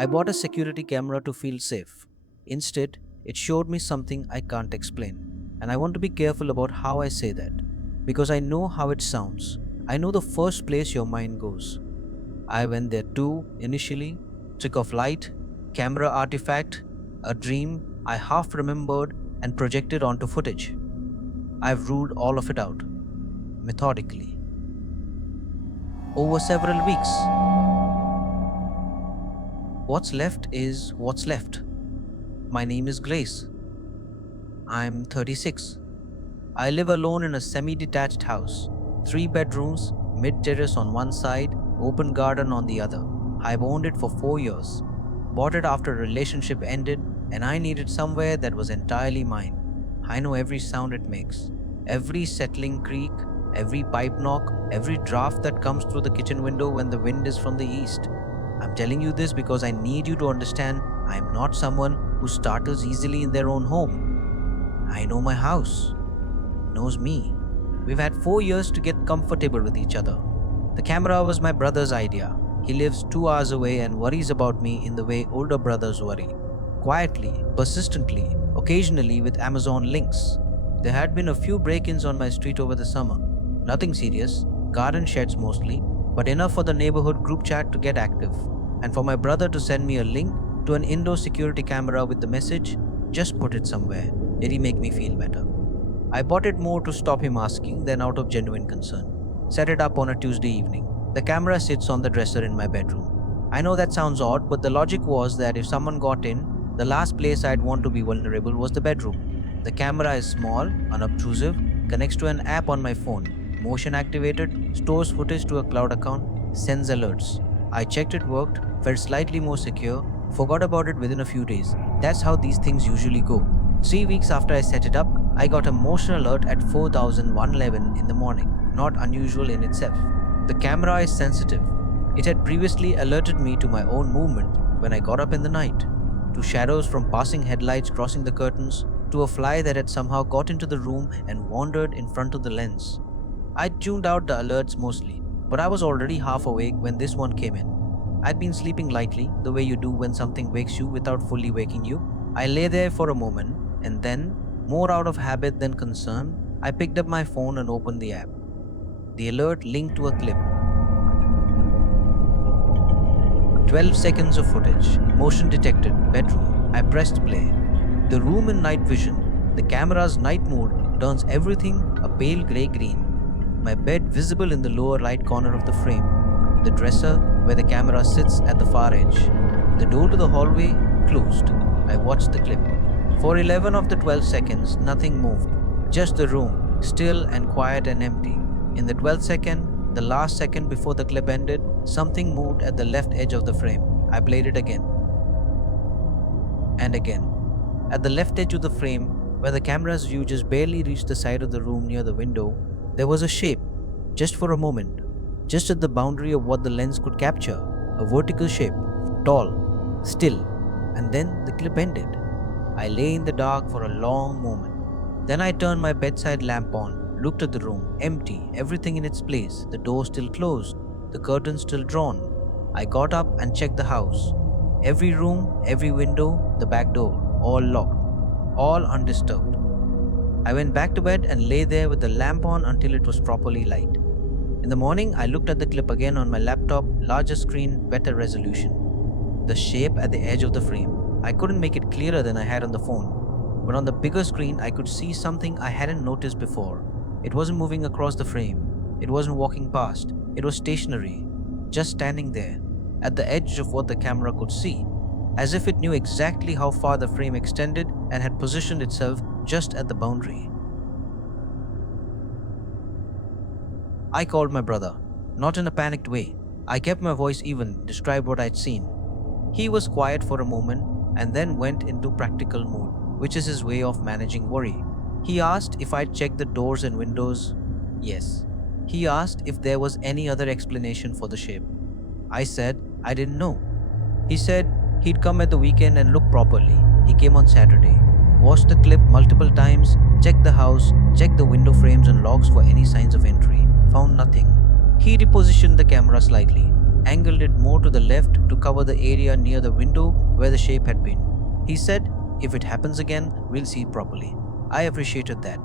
I bought a security camera to feel safe. Instead, it showed me something I can't explain. And I want to be careful about how I say that. Because I know how it sounds. I know the first place your mind goes. I went there too, initially. Trick of light, camera artifact, a dream I half remembered and projected onto footage. I've ruled all of it out, methodically, over several weeks. What's left is what's left. My name is Grace. I'm 36. I live alone in a semi-detached house. 3 bedrooms, mid-terrace on one side, open garden on the other. I've owned it for 4 years. Bought it after a relationship ended and I needed somewhere that was entirely mine. I know every sound it makes. Every settling creak, every pipe knock, every draft that comes through the kitchen window when the wind is from the east. I'm telling you this because I need you to understand I am not someone who startles easily in their own home. I know my house. It knows me. We've had 4 years to get comfortable with each other. The camera was my brother's idea. He lives 2 hours away and worries about me in the way older brothers worry. Quietly, persistently, occasionally with Amazon links. There had been a few break-ins on my street over the summer. Nothing serious, garden sheds mostly, but enough for the neighborhood group chat to get active, and for my brother to send me a link to an indoor security camera with the message, "Just put it somewhere. Did he make me feel better?" I bought it more to stop him asking than out of genuine concern. Set it up on a Tuesday evening. The camera sits on the dresser in my bedroom. I know that sounds odd, but the logic was that if someone got in, the last place I'd want to be vulnerable was the bedroom. The camera is small, unobtrusive, connects to an app on my phone, motion activated, stores footage to a cloud account, sends alerts. I checked it worked, felt slightly more secure, forgot about it within a few days. That's how these things usually go. 3 weeks after I set it up, I got a motion alert at 4111 in the morning, not unusual in itself. The camera is sensitive. It had previously alerted me to my own movement when I got up in the night, to shadows from passing headlights crossing the curtains, to a fly that had somehow got into the room and wandered in front of the lens. I tuned out the alerts mostly, but I was already half awake when this one came in. I'd been sleeping lightly, the way you do when something wakes you without fully waking you. I lay there for a moment, and then, more out of habit than concern, I picked up my phone and opened the app. The alert linked to a clip. 12 seconds of footage, motion detected, bedroom. I pressed play. The room in night vision, the camera's night mode turns everything a pale grey-green. My bed visible in the lower right corner of the frame. The dresser where the camera sits at the far edge. The door to the hallway closed. I watched the clip. For 11 of the 12 seconds, nothing moved. Just the room, still and quiet and empty. In the 12th second, the last second before the clip ended, something moved at the left edge of the frame. I played it again. And again. At the left edge of the frame, where the camera's view just barely reached the side of the room near the window, there was a shape, just for a moment, just at the boundary of what the lens could capture, a vertical shape, tall, still, and then the clip ended. I lay in the dark for a long moment. Then I turned my bedside lamp on, looked at the room, empty, everything in its place, the door still closed, the curtains still drawn. I got up and checked the house. Every room, every window, the back door, all locked, all undisturbed. I went back to bed and lay there with the lamp on until it was properly light. In the morning, I looked at the clip again on my laptop, larger screen, better resolution. The shape at the edge of the frame. I couldn't make it clearer than I had on the phone, but on the bigger screen, I could see something I hadn't noticed before. It wasn't moving across the frame. It wasn't walking past. It was stationary, just standing there, at the edge of what the camera could see, as if it knew exactly how far the frame extended and had positioned itself just at the boundary. I called my brother, not in a panicked way. I kept my voice even, described what I'd seen. He was quiet for a moment and then went into practical mode, which is his way of managing worry. He asked if I'd checked the doors and windows. Yes. He asked if there was any other explanation for the shape. I said I didn't know. He said he'd come at the weekend and look properly. He came on Saturday, watched the clip multiple times, checked the house, checked the window frames and logs for any signs of entry. Found nothing. He repositioned the camera slightly, angled it more to the left to cover the area near the window where the shape had been. He said, "If it happens again, we'll see it properly." I appreciated that.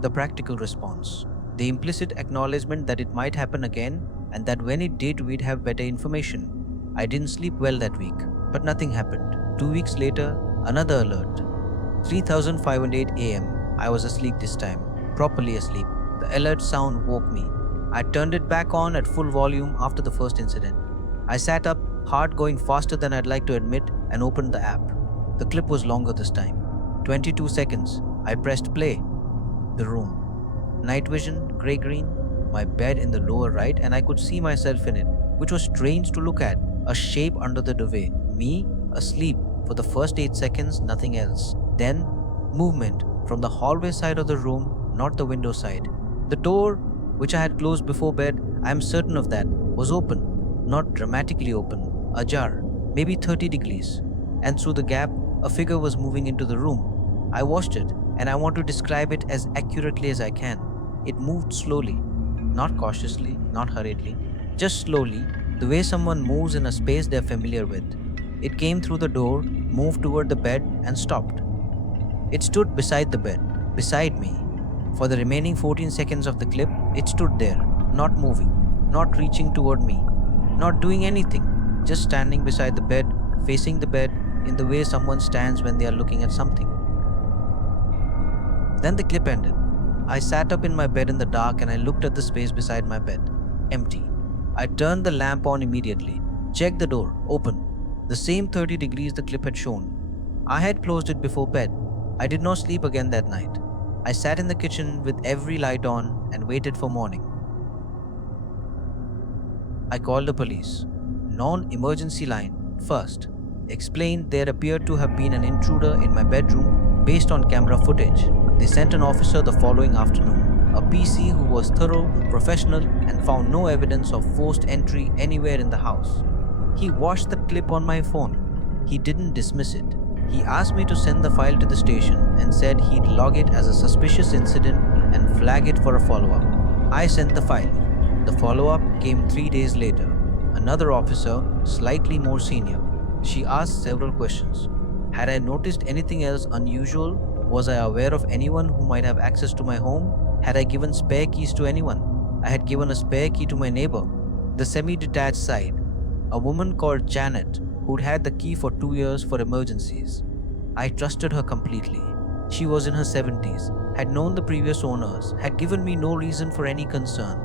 The practical response. The implicit acknowledgement that it might happen again and that when it did, we'd have better information. I didn't sleep well that week, but nothing happened. 2 weeks later, another alert. 3,508 am. I was asleep this time, properly asleep. The alert sound woke me. I turned it back on at full volume after the first incident. I sat up, heart going faster than I'd like to admit, and opened the app. The clip was longer this time. 22 seconds. I pressed play. The room. Night vision, grey green, my bed in the lower right, and I could see myself in it, which was strange to look at. A shape under the duvet. Me, asleep. For the first 8 seconds, nothing else. Then, movement from the hallway side of the room, not the window side. The door, which I had closed before bed, I am certain of that, was open. Not dramatically open, ajar, maybe 30 degrees. And through the gap, a figure was moving into the room. I watched it, and I want to describe it as accurately as I can. It moved slowly, not cautiously, not hurriedly, just slowly, the way someone moves in a space they're familiar with. It came through the door, moved toward the bed, and stopped. It stood beside the bed, beside me. For the remaining 14 seconds of the clip, it stood there, not moving, not reaching toward me, not doing anything, just standing beside the bed, facing the bed, in the way someone stands when they are looking at something. Then the clip ended. I sat up in my bed in the dark and I looked at the space beside my bed. Empty. I turned the lamp on immediately. Checked the door. Open. The same 30 degrees the clip had shown. I had closed it before bed. I did not sleep again that night. I sat in the kitchen with every light on and waited for morning. I called the police. Non-emergency line first. Explained there appeared to have been an intruder in my bedroom based on camera footage. They sent an officer the following afternoon, a PC who was thorough, professional, and found no evidence of forced entry anywhere in the house. He watched the clip on my phone. He didn't dismiss it. He asked me to send the file to the station and said he'd log it as a suspicious incident and flag it for a follow-up. I sent the file. The follow-up came 3 days later. Another officer, slightly more senior. She asked several questions. Had I noticed anything else unusual? Was I aware of anyone who might have access to my home? Had I given spare keys to anyone? I had given a spare key to my neighbor. The semi-detached side. A woman called Janet, who'd had the key for 2 years for emergencies. I trusted her completely. She was in her 70s, had known the previous owners, had given me no reason for any concern.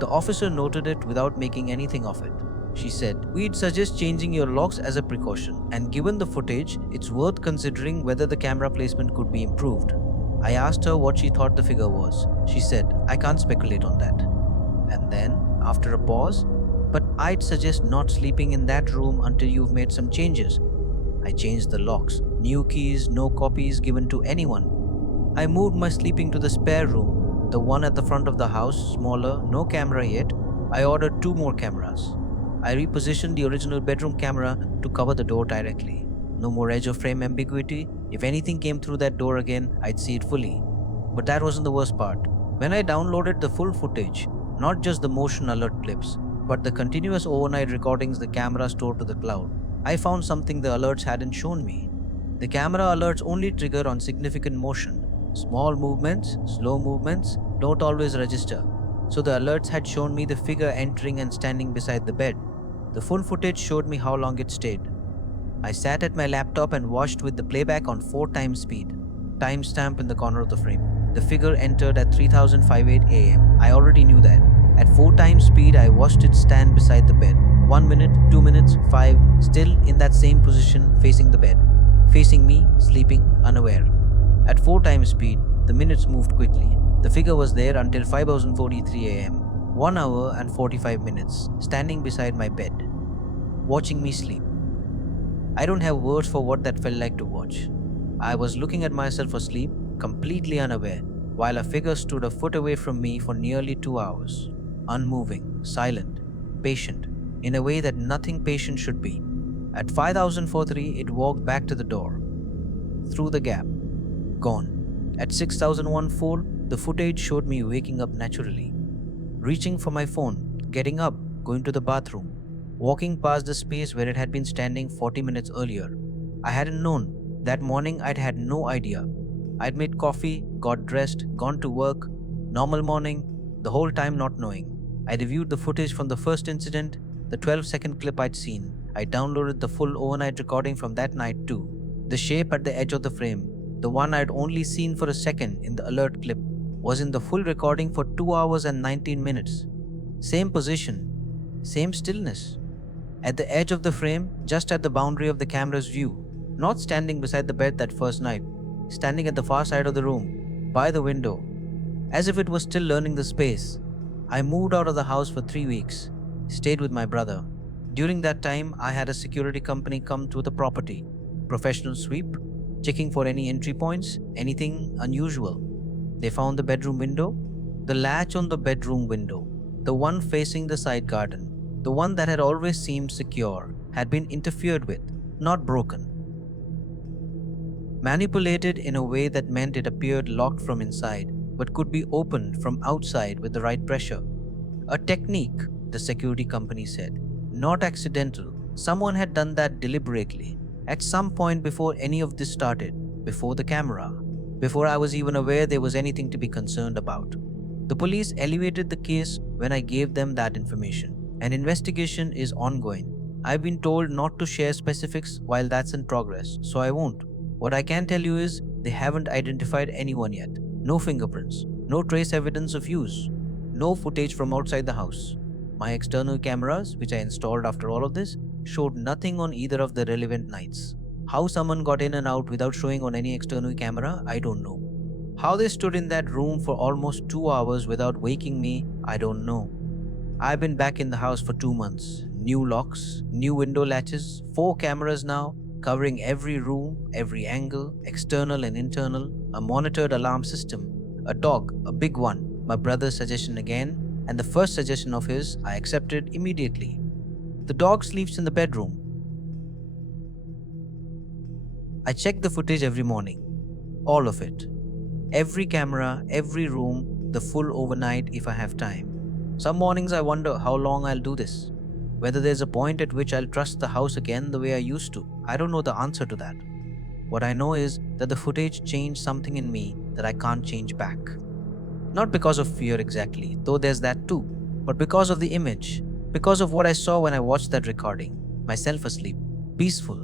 The officer noted it without making anything of it. She said, "We'd suggest changing your locks as a precaution, and given the footage, it's worth considering whether the camera placement could be improved." I asked her what she thought the figure was. She said, "I can't speculate on that." And then, after a pause, "But I'd suggest not sleeping in that room until you've made some changes." I changed the locks. New keys, no copies given to anyone. I moved my sleeping to the spare room, the one at the front of the house, smaller, no camera yet. I ordered 2 more cameras. I repositioned the original bedroom camera to cover the door directly. No more edge of frame ambiguity. If anything came through that door again, I'd see it fully. But that wasn't the worst part. When I downloaded the full footage, not just the motion alert clips, but the continuous overnight recordings the camera stored to the cloud, I found something the alerts hadn't shown me. The camera alerts only trigger on significant motion. Small movements, slow movements, don't always register. So the alerts had shown me the figure entering and standing beside the bed. The full footage showed me how long it stayed. I sat at my laptop and watched with the playback on 4 times speed. Timestamp in the corner of the frame. The figure entered at 3,058 am. I already knew that. At 4 times speed, I watched it stand beside the bed. 1 minute, 2 minutes, 5, still in that same position, facing the bed. Facing me, sleeping, unaware. At 4 times speed, the minutes moved quickly. The figure was there until 5,043 am. 1 hour and 45 minutes, standing beside my bed, watching me sleep. I don't have words for what that felt like to watch. I was looking at myself asleep, completely unaware, while a figure stood a foot away from me for nearly 2 hours, unmoving, silent, patient, in a way that nothing patient should be. At 5,043, it walked back to the door, through the gap, gone. At 6,014, the footage showed me waking up naturally, reaching for my phone, getting up, going to the bathroom, walking past the space where it had been standing 40 minutes earlier. I hadn't known. That morning, I'd had no idea. I'd made coffee, got dressed, gone to work, normal morning, the whole time not knowing. I reviewed the footage from the first incident, the 12-second clip I'd seen. I downloaded the full overnight recording from that night too. The shape at the edge of the frame, the one I'd only seen for a second in the alert clip, was in the full recording for 2 hours and 19 minutes. Same position, same stillness. At the edge of the frame, just at the boundary of the camera's view, not standing beside the bed that first night, standing at the far side of the room, by the window, as if it was still learning the space. I moved out of the house for 3 weeks, stayed with my brother. During that time, I had a security company come to the property, professional sweep, checking for any entry points, anything unusual. They found the bedroom window, the latch on the bedroom window, the one facing the side garden, the one that had always seemed secure, had been interfered with, not broken. Manipulated in a way that meant it appeared locked from inside, but could be opened from outside with the right pressure. A technique, the security company said. Not accidental. Someone had done that deliberately, at some point before any of this started, before the camera, before I was even aware there was anything to be concerned about. The police elevated the case when I gave them that information. An investigation is ongoing. I've been told not to share specifics while that's in progress, so I won't. What I can tell you is they haven't identified anyone yet. No fingerprints, no trace evidence of use, no footage from outside the house. My external cameras, which I installed after all of this, showed nothing on either of the relevant nights. How someone got in and out without showing on any external camera, I don't know. How they stood in that room for almost 2 hours without waking me, I don't know. I've been back in the house for 2 months. New locks, new window latches, 4 cameras now, covering every room, every angle, external and internal, a monitored alarm system, a dog, a big one, my brother's suggestion again, and the first suggestion of his I accepted immediately. The dog sleeps in the bedroom. I check the footage every morning, all of it. Every camera, every room, the full overnight if I have time. Some mornings I wonder how long I'll do this. Whether there's a point at which I'll trust the house again the way I used to. I don't know the answer to that. What I know is that the footage changed something in me that I can't change back. Not because of fear exactly, though there's that too, but because of the image, because of what I saw when I watched that recording, myself asleep, peaceful.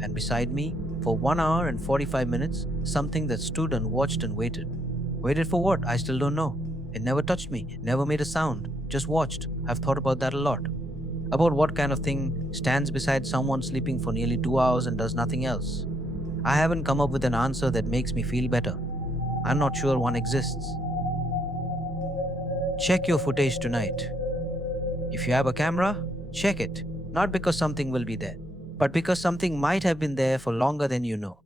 And beside me, for 1 hour and 45 minutes, something that stood and watched and waited. Waited for what? I still don't know. It never touched me, never made a sound, just watched. I've thought about that a lot. About what kind of thing stands beside someone sleeping for nearly 2 hours and does nothing else. I haven't come up with an answer that makes me feel better. I'm not sure one exists. Check your footage tonight. If you have a camera, check it. Not because something will be there, but because something might have been there for longer than you know.